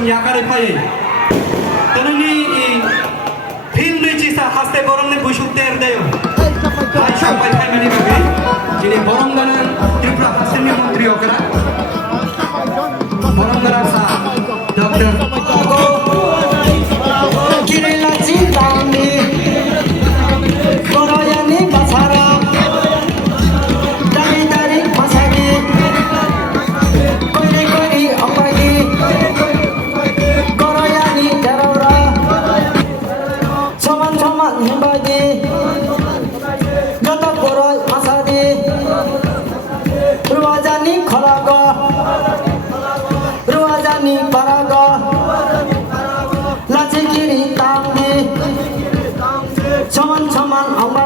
좀 야가를 파이 또는이 필드 지사 하스테 버럭네 부슈테르데요 하이 샴파이 칼메니 베비 지니 버럭가는 트리프라 하스테미 몬트리오카라 버럭가라 사 덕터 Kirila Chintani Koroyani Basara Dari Dari Masagi Kori Kori Ambagi Koroyani Jarora Soman Soman Himbagi Gata Koroy Masadi Ruwajani Kholaga Ruwajani Paraga Lachikiri Tamdi Soman Soman Ambagi